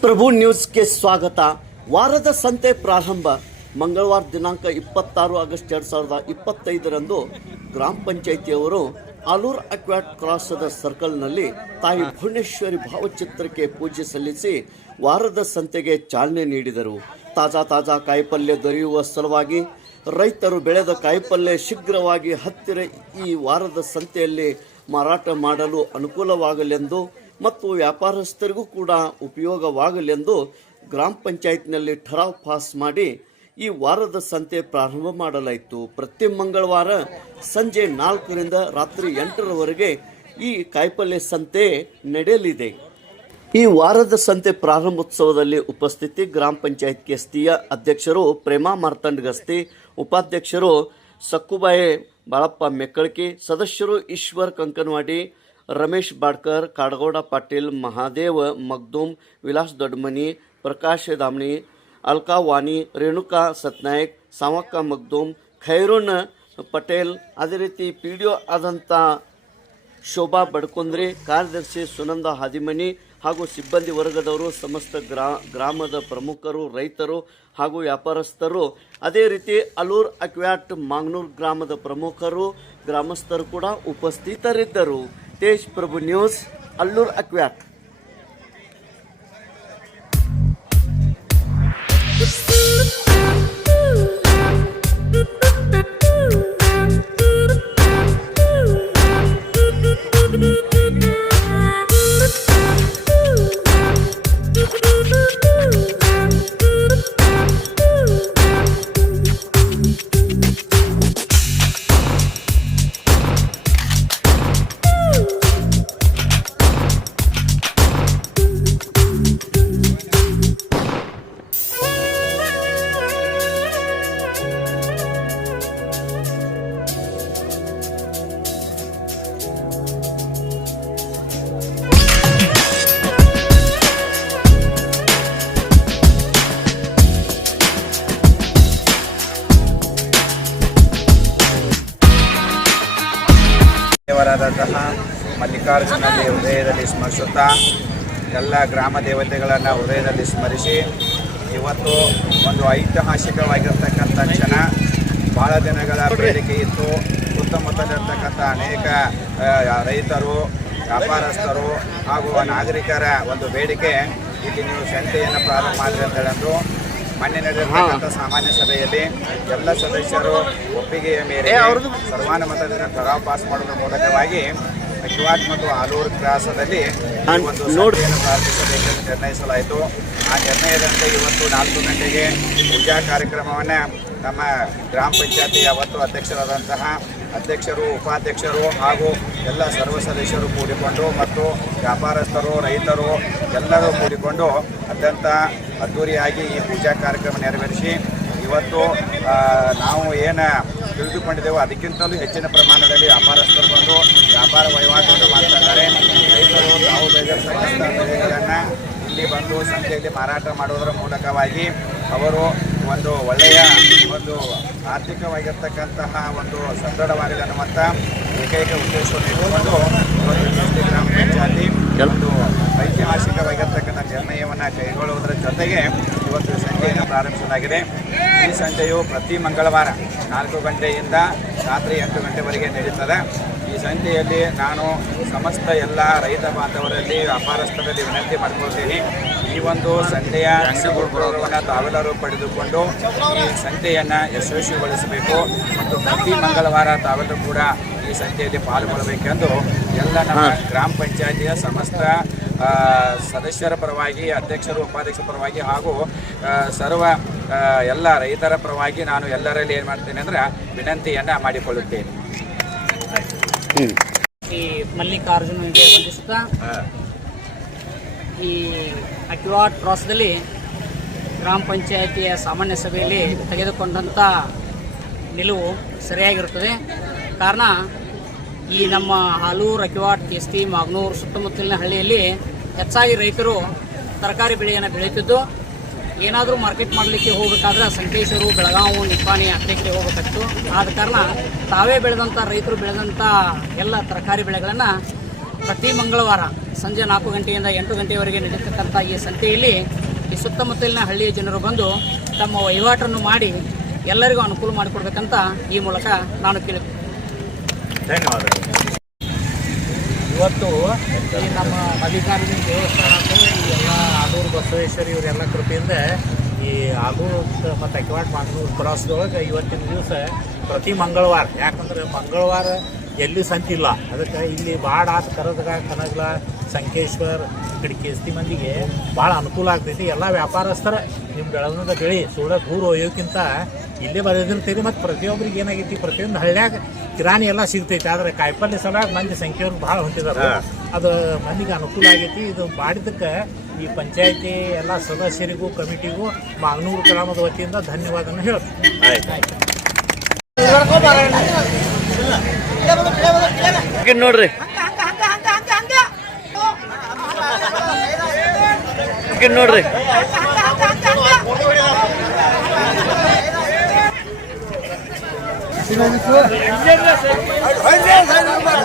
ಪ್ರಭು ನ್ಯೂಸ್ಗೆ ಸ್ವಾಗತ. ವಾರದ ಸಂತೆ ಪ್ರಾರಂಭ. ಮಂಗಳವಾರ ದಿನಾಂಕ ಇಪ್ಪತ್ತಾರು ಆಗಸ್ಟ್ ಎರಡು ಸಾವಿರದ ಇಪ್ಪತ್ತೈದರಂದು ಗ್ರಾಮ ಪಂಚಾಯಿತಿಯವರು ಆಲೂರ್ ಅಕ್ವಾಟ್ ಕ್ರಾಸದ ಸರ್ಕಲ್ನಲ್ಲಿ ತಾಯಿ ಭುವನೇಶ್ವರಿ ಭಾವಚಿತ್ರಕ್ಕೆ ಪೂಜೆ ಸಲ್ಲಿಸಿ ವಾರದ ಸಂತೆಗೆ ಚಾಲನೆ ನೀಡಿದರು. ತಾಜಾ ತಾಜಾ ಕಾಯಿಪಲ್ಯ ದೊರೆಯುವ ಸಲುವಾಗಿ ರೈತರು ಬೆಳೆದ ಕಾಯಿಪಲ್ಯ ಶೀಘ್ರವಾಗಿ ಹತ್ತಿರ ಈ ವಾರದ ಸಂತೆಯಲ್ಲಿ ಮಾರಾಟ ಮಾಡಲು ಅನುಕೂಲವಾಗಲೆಂದು ಮತ್ತು ವ್ಯಾಪಾರಸ್ಥರಿಗೂ ಕೂಡ ಉಪಯೋಗವಾಗಲೆಂದು ಗ್ರಾಮ ಪಂಚಾಯತ್ನಲ್ಲಿ ಠರಾವ್ ಪಾಸ್ ಮಾಡಿ ಈ ವಾರದ ಸಂತೆ ಪ್ರಾರಂಭ ಮಾಡಲಾಯಿತು. ಪ್ರತಿ ಮಂಗಳವಾರ ಸಂಜೆ ನಾಲ್ಕರಿಂದ ರಾತ್ರಿ ಎಂಟರವರೆಗೆ ಈ ಕಾಯಿಪಲ್ಯ ಸಂತೆ ನಡೆಯಲಿದೆ. ಈ ವಾರದ ಸಂತೆ ಪ್ರಾರಂಭೋತ್ಸವದಲ್ಲಿ ಉಪಸ್ಥಿತಿ ಗ್ರಾಮ ಪಂಚಾಯತ್ ಕೆಸ್ತಿಯ ಅಧ್ಯಕ್ಷರು ಪ್ರೇಮಾ ಮಾರ್ತಂಡ್ ಗಸ್ತಿ, ಉಪಾಧ್ಯಕ್ಷರು ಸಕ್ಕುಬಾಯಿ ಬಾಳಪ್ಪ ಮೆಕ್ಕಳಕಿ, ಸದಸ್ಯರು ಈಶ್ವರ್ ಕಂಕನವಾಡಿ ರಮೇಶ್ ಬಾಡ್ಕರ್, ಕಾಡಗೌಡ ಪಾಟೀಲ್, ಮಹಾದೇವ ಮಗ್ದೂಮ್ ವಿಲಾಸ್ ದೊಡ್ಮನಿ, ಪ್ರಕಾಶ್ ದಾಮಣಿ ಅಲ್ಕಾ ವಾನಿ, ರೇಣುಕಾ ಸತ್ನಾಯಕ್, ಸಾವಕ್ಕ ಮಗ್ದೂಮ್ ಖೈರುನ್ ಪಟೇಲ್. ಅದೇ ರೀತಿ ಪಿ ಡಿ ಒ ಆದಂಥ ಶೋಭಾ ಬಡ್ಕೊಂದ್ರಿ, ಕಾರ್ಯದರ್ಶಿ ಸುನಂದ ಹಾದಿಮನಿ ಹಾಗೂ ಸಿಬ್ಬಂದಿ ವರ್ಗದವರು, ಸಮಸ್ತ ಗ್ರಾ, ಗ್ರಾಮದ ಪ್ರಮುಖರು, ರೈತರು ಹಾಗೂ ವ್ಯಾಪಾರಸ್ಥರು. ಅದೇ ರೀತಿ ಅಲೂರ್ ಅಕ್ವ್ಯಾಟ್ ಮಾಂಗ್ನೂರ್ ಗ್ರಾಮದ ಪ್ರಮುಖರು, ಗ್ರಾಮಸ್ಥರು ಕೂಡ ಉಪಸ್ಥಿತರಿದ್ದರು. ತೇಜ್ ಪ್ರಭು ನ್ಯೂಸ್ ಅಲ್ಲೂರ್ ಅಕ್ವ್ಯಾಟ್ ದೇವರಾದಂತಹ ಮಲ್ಲಿಕಾರ್ಜುನಲ್ಲಿ ಹೃದಯದಲ್ಲಿ ಸ್ಮರಿಸುತ್ತಾ ಎಲ್ಲ ಗ್ರಾಮ ದೇವತೆಗಳನ್ನು ಹೃದಯದಲ್ಲಿ ಸ್ಮರಿಸಿ. ಇವತ್ತು ಒಂದು ಐತಿಹಾಸಿಕವಾಗಿರ್ತಕ್ಕಂಥ ಕ್ಷಣ. ಭಾಳ ದಿನಗಳ ಬೇಡಿಕೆ ಇತ್ತು. ಸುತ್ತಮುತ್ತಲಿರ್ತಕ್ಕಂಥ ಅನೇಕ ರೈತರು ವ್ಯಾಪಾರಸ್ಥರು ಹಾಗೂ ನಾಗರಿಕರ ಒಂದು ಬೇಡಿಕೆ. ಇಲ್ಲಿ ನೀವು ಸಂತೆಯನ್ನು ಪ್ರಾರಂಭ ಮಾಡಿರಿ ಅಂತ ಹೇಳಂದ್ರು ಮೊನ್ನೆ ನಡೆದಿರ್ತಕ್ಕಂಥ ಸಾಮಾನ್ಯ ಸಭೆಯಲ್ಲಿ ಎಲ್ಲ ಸದಸ್ಯರು ಒಪ್ಪಿಗೆಯ ಮೇರೆಗೆ ಸರ್ವಾನುಮತದಿಂದ ಪ್ರಭಾವ ಪಾಸ್ ಮಾಡುವ ಮೂಲಕವಾಗಿ ಅಕ್ವಾಟ್ ಮತ್ತು ಆಲೂರು ಕ್ರಾಸದಲ್ಲಿ ಒಂದು ನೋಡ್- ಸಭೆಯನ್ನು ಪ್ರಾರಂಭಿಸಬೇಕೆಂದು ನಿರ್ಣಯಿಸಲಾಯಿತು. ಆ ನಿರ್ಣಯದಂತೆ ಇವತ್ತು ನಾಲ್ಕು ಗಂಟೆಗೆ ಪೂಜಾ ಕಾರ್ಯಕ್ರಮವನ್ನು ನಮ್ಮ ಗ್ರಾಮ ಪಂಚಾಯತಿ ಅವತ್ತು ಅಧ್ಯಕ್ಷರಾದಂತಹ ಅಧ್ಯಕ್ಷರು, ಉಪಾಧ್ಯಕ್ಷರು ಹಾಗೂ ಎಲ್ಲ ಸರ್ವ ಸದಸ್ಯರು ಕೂಡಿಕೊಂಡು ಮತ್ತು ವ್ಯಾಪಾರಸ್ಥರು, ರೈತರು ಎಲ್ಲರೂ ಕೂಡಿಕೊಂಡು ಅತ್ಯಂತ ಅದ್ಧೂರಿಯಾಗಿ ಈ ಪೂಜಾ ಕಾರ್ಯಕ್ರಮ ನೆರವೇರಿಸಿ, ಇವತ್ತು ನಾವು ಏನು ತಿಳಿದುಕೊಂಡಿದ್ದೆವು ಅದಕ್ಕಿಂತಲೂ ಹೆಚ್ಚಿನ ಪ್ರಮಾಣದಲ್ಲಿ ವ್ಯಾಪಾರಸ್ಥರು ಬಂದು ವ್ಯಾಪಾರ ವಹಿವಾಟನ್ನು ಮಾಡ್ತಾರೆ ರೈತರು ತಾವು ಬೆಳೆದಿರ್ತಕ್ಕಂಥ ಬೆಳೆಗಳನ್ನು ಇಲ್ಲಿ ಬಂದು ಸಂತೆಯಲ್ಲಿ ಮಾರಾಟ ಮಾಡುವುದರ ಮೂಲಕವಾಗಿ ಅವರು ಒಂದು ಒಳ್ಳೆಯ ಒಂದು ಆರ್ಥಿಕವಾಗಿರ್ತಕ್ಕಂತಹ ಒಂದು ಸದೃಢವಾಗಿದೆ ಅನ್ನುವಂಥ ಏಕೈಕ ಉದ್ದೇಶವನ್ನು ಇಟ್ಟುಕೊಂಡು ಜೊತೆ ಗ್ರಾಮ ಪಂಚಾಯತಿ ಒಂದು ಐತಿಹಾಸಿಕವಾಗಿರ್ತಕ್ಕಂಥ ನಿರ್ಣಯವನ್ನು ಕೈಗೊಳ್ಳುವುದರ ಜೊತೆಗೆ ಇವತ್ತು ಸಂಜೆಯನ್ನು ಪ್ರಾರಂಭಿಸಲಾಗಿದೆ. ಈ ಸಂಜೆಯು ಪ್ರತಿ ಮಂಗಳವಾರ ನಾಲ್ಕು ಗಂಟೆಯಿಂದ ರಾತ್ರಿ ಎಂಟು ಗಂಟೆವರೆಗೆ ನಡೀತದೆ. ಈ ಸಂತೆಯಲ್ಲಿ ನಾನು ಸಮಸ್ತ ಎಲ್ಲ ರೈತ ಬಾಂಧವರಲ್ಲಿ ವ್ಯಾಪಾರಸ್ಥರಲ್ಲಿ ವಿನಂತಿ ಮಾಡ್ಕೊಳ್ತೀನಿ. ಈ ಒಂದು ಸಂತೆಯ ಅನುಕೂಲವನ್ನು ತಾವೆಲ್ಲರೂ ಪಡೆದುಕೊಂಡು ಈ ಸಂತೆಯನ್ನು ಯಶಸ್ವಿಗೊಳಿಸಬೇಕು ಮತ್ತು ಪ್ರತಿ ಮಂಗಳವಾರ ತಾವೆಲ್ಲರೂ ಕೂಡ ಈ ಸಂತೆಯಲ್ಲಿ ಪಾಲ್ಗೊಳ್ಳಬೇಕೆಂದು ಎಲ್ಲ ನಮ್ಮ ಗ್ರಾಮ ಪಂಚಾಯತಿಯ ಸಮಸ್ತ ಸದಸ್ಯರ ಪರವಾಗಿ ಅಧ್ಯಕ್ಷರು ಉಪಾಧ್ಯಕ್ಷರ ಪರವಾಗಿ ಹಾಗೂ ಸರ್ವ ಎಲ್ಲ ರೈತರ ಪರವಾಗಿ ನಾನು ಎಲ್ಲರಲ್ಲಿ ಏನು ಮಾಡ್ತೇನೆ ಅಂದರೆ ವಿನಂತಿಯನ್ನು ಮಾಡಿಕೊಳ್ಳುತ್ತೇನೆ. ಈ ಮಲ್ಲಿಕಾರ್ಜುನಿಗೆ ವಂದಿಸುತ್ತಾ ಈ ಅಕ್ವಾಟ್ ಕ್ರಾಸ್ದಲ್ಲಿ ಗ್ರಾಮ ಪಂಚಾಯಿತಿಯ ಸಾಮಾನ್ಯ ಸಭೆಯಲ್ಲಿ ತೆಗೆದುಕೊಂಡಂಥ ನಿಲುವು ಸರಿಯಾಗಿರುತ್ತದೆ. ಕಾರಣ, ಈ ನಮ್ಮ ಹಾಲೂರು ಅಕ್ವಾಟ್ ಟಿ ಮಾಗ್ನೂರು ಸುತ್ತಮುತ್ತಲಿನ ಹಳ್ಳಿಯಲ್ಲಿ ಹೆಚ್ಚಾಗಿ ರೈತರು ತರಕಾರಿ ಬೆಳೆಯನ್ನು ಬೆಳೆಯುತ್ತಿದ್ದು ಏನಾದರೂ ಮಾರ್ಕೆಟ್ ಮಾಡಲಿಕ್ಕೆ ಹೋಗಬೇಕಾದ್ರೆ ಸಂಕೇಶ್ವರು, ಬೆಳಗಾವಿ, ನಿಪ್ಪಾಣಿ ಅತ್ತೆಕಡೆ ಹೋಗಬೇಕಾಗಿತ್ತು. ಆದ ಕಾರಣ ತಾವೇ ಬೆಳೆದಂಥ ರೈತರು ಬೆಳೆದಂಥ ಎಲ್ಲ ತರಕಾರಿ ಬೆಳೆಗಳನ್ನು ಪ್ರತಿ ಮಂಗಳವಾರ ಸಂಜೆ ನಾಲ್ಕು ಗಂಟೆಯಿಂದ ಎಂಟು ಗಂಟೆಯವರೆಗೆ ನಡೀತಕ್ಕಂಥ ಈ ಸಂತೆಯಲ್ಲಿ ಈ ಸುತ್ತಮುತ್ತಲಿನ ಹಳ್ಳಿಯ ಜನರು ಬಂದು ತಮ್ಮ ವಹಿವಾಟನ್ನು ಮಾಡಿ ಎಲ್ಲರಿಗೂ ಅನುಕೂಲ ಮಾಡಿಕೊಡ್ಬೇಕಂತ ಈ ಮೂಲಕ ನಾನು ಕೇಳಿ ಧನ್ಯವಾದಗಳು. ಇವತ್ತು ಈ ನಮ್ಮ ಮಲ್ಲಿಕಾರ್ಜುನ ದೇವಸ್ಥಾನ ಈ ಎಲ್ಲ ಆಲೂರು ಬಸವೇಶ್ವರ ಇವರೆಲ್ಲ ಕೃಪೆಯಿಂದ ಈ ಆಲೂರು ಮತ್ತು ಅಕಿವಾಟ್ ಮಂಗಳೂರು ಕ್ರಾಸ್ದೊಳಗೆ ಇವತ್ತಿನ ದಿವಸ ಪ್ರತಿ ಮಂಗಳವಾರ. ಯಾಕಂದ್ರೆ ಮಂಗಳವಾರ ಎಲ್ಲಿ ಸಂತಿಲ್ಲ ಅದಕ್ಕೆ ಇಲ್ಲಿ ಭಾಳ ಆತ ಕರದಗ, ಕನಗಲ, ಸಂಕೇಶ್ವರ್ ಕಡೆ ಕೇಸ್ತಿ ಮಂದಿಗೆ ಭಾಳ ಅನುಕೂಲ ಆಗ್ತೈತಿ. ಎಲ್ಲ ವ್ಯಾಪಾರಸ್ಥರ ನಿಮ್ಮ ಬೆಳವಣಿಗೆ ಬೆಳಿ. ಸುಳ್ಳ ದೂರ ಒಯ್ಯೋಕ್ಕಿಂತ ಇಲ್ಲೇ ಬರೆದಿರ್ತೀರಿ ಮತ್ತು ಪ್ರತಿಯೊಬ್ಬರಿಗೆ ಏನಾಗೈತಿ? ಪ್ರತಿಯೊಂದು ಹಳ್ಳ್ಯಾಗ ಕಿರಾಣಿ ಎಲ್ಲ ಸಿಗ್ತೈತಿ. ಆದರೆ ಕಾಯಿಪಲ್ಲೆ ಸಲ ಮಂದಿ ಸಂಖ್ಯೆಯವ್ರು ಭಾಳ ಹೊಂಟಿದ್ದಾರೆ ಅದು ಮಂದಿಗೆ ಅನುಕೂಲ ಆಗೈತಿ. ಇದು ಮಾಡಿದ್ದಕ್ಕೆ ಈ ಪಂಚಾಯತಿ ಎಲ್ಲ ಸದಸ್ಯರಿಗೂ ಕಮಿಟಿಗೂ ಮಾಗನೂರು ಗ್ರಾಮದ ವತಿಯಿಂದ ಧನ್ಯವಾದನ ಹೇಳ್ತೀನಿ. ನೋಡ್ರಿ. ನೋಡ್ರಿ. Vai, vai, vai, vai,